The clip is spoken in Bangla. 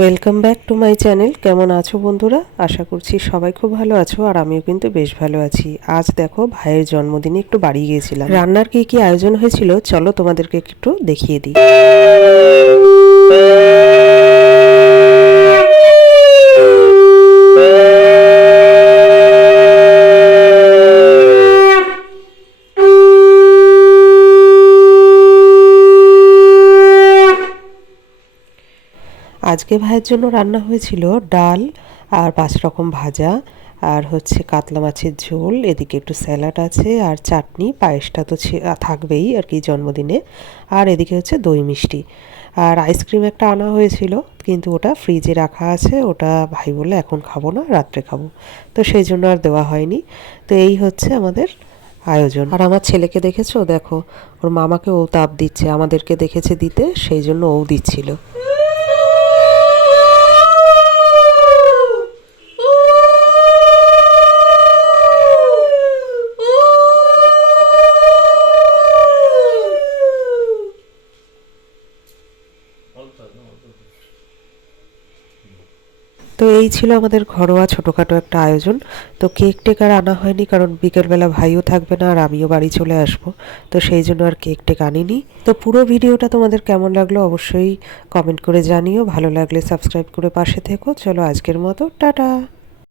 Welcome back to my channel. কেমন আছো বন্ধুরা? আশা করছি সবাই খুব ভালো আছো, আর আমিও কিন্তু বেশ ভালো আছি। আজ দেখো ভাইয়ের জন্মদিনে একটু বাড়ি গিয়েছিলাম। রান্নার কি কি আয়োজন হয়েছিল চলো তোমাদেরকে একটু দেখিয়ে দিই। আজকে ভাইয়ের জন্য রান্না হয়েছিল ডাল আর 5 রকম ভাজা, আর হচ্ছে কাতলা মাছের ঝোল, এদিকে একটু স্যালাড আছে আর চাটনি, পায়েসটা তো থাকবেই আর কি জন্মদিনে, আর এদিকে হচ্ছে দই মিষ্টি আর আইসক্রিম একটা আনা হয়েছিল, কিন্তু ওটা ফ্রিজে রাখা আছে, ওটা ভাই বললে এখন খাবো না, রাত্রে খাবো, তো সেই জন্য আর দেওয়া হয়নি। তো এই হচ্ছে আমাদের আয়োজন। আর আমার ছেলেকে দেখেছো, দেখো ওর মামাকে ও তাপ দিচ্ছে, আমাদেরকে দেখেছে দিতে, সেই জন্য ও দিচ্ছিল। তো এই ছিল আমাদের ঘরোয়া ছোটোখাটো একটা আয়োজন। তো কেক টেক আর আনা হয়নি, কারণ বিকেলবেলা ভাইও থাকবে না আর আমিও বাড়ি চলে আসবো, তো সেই জন্য আর কেক টেক আনিনি। তো পুরো ভিডিওটা তোমাদের কেমন লাগলো অবশ্যই কমেন্ট করে জানিও, ভালো লাগলে সাবস্ক্রাইব করে পাশে থেকো। চলো আজকের মতো টাটা।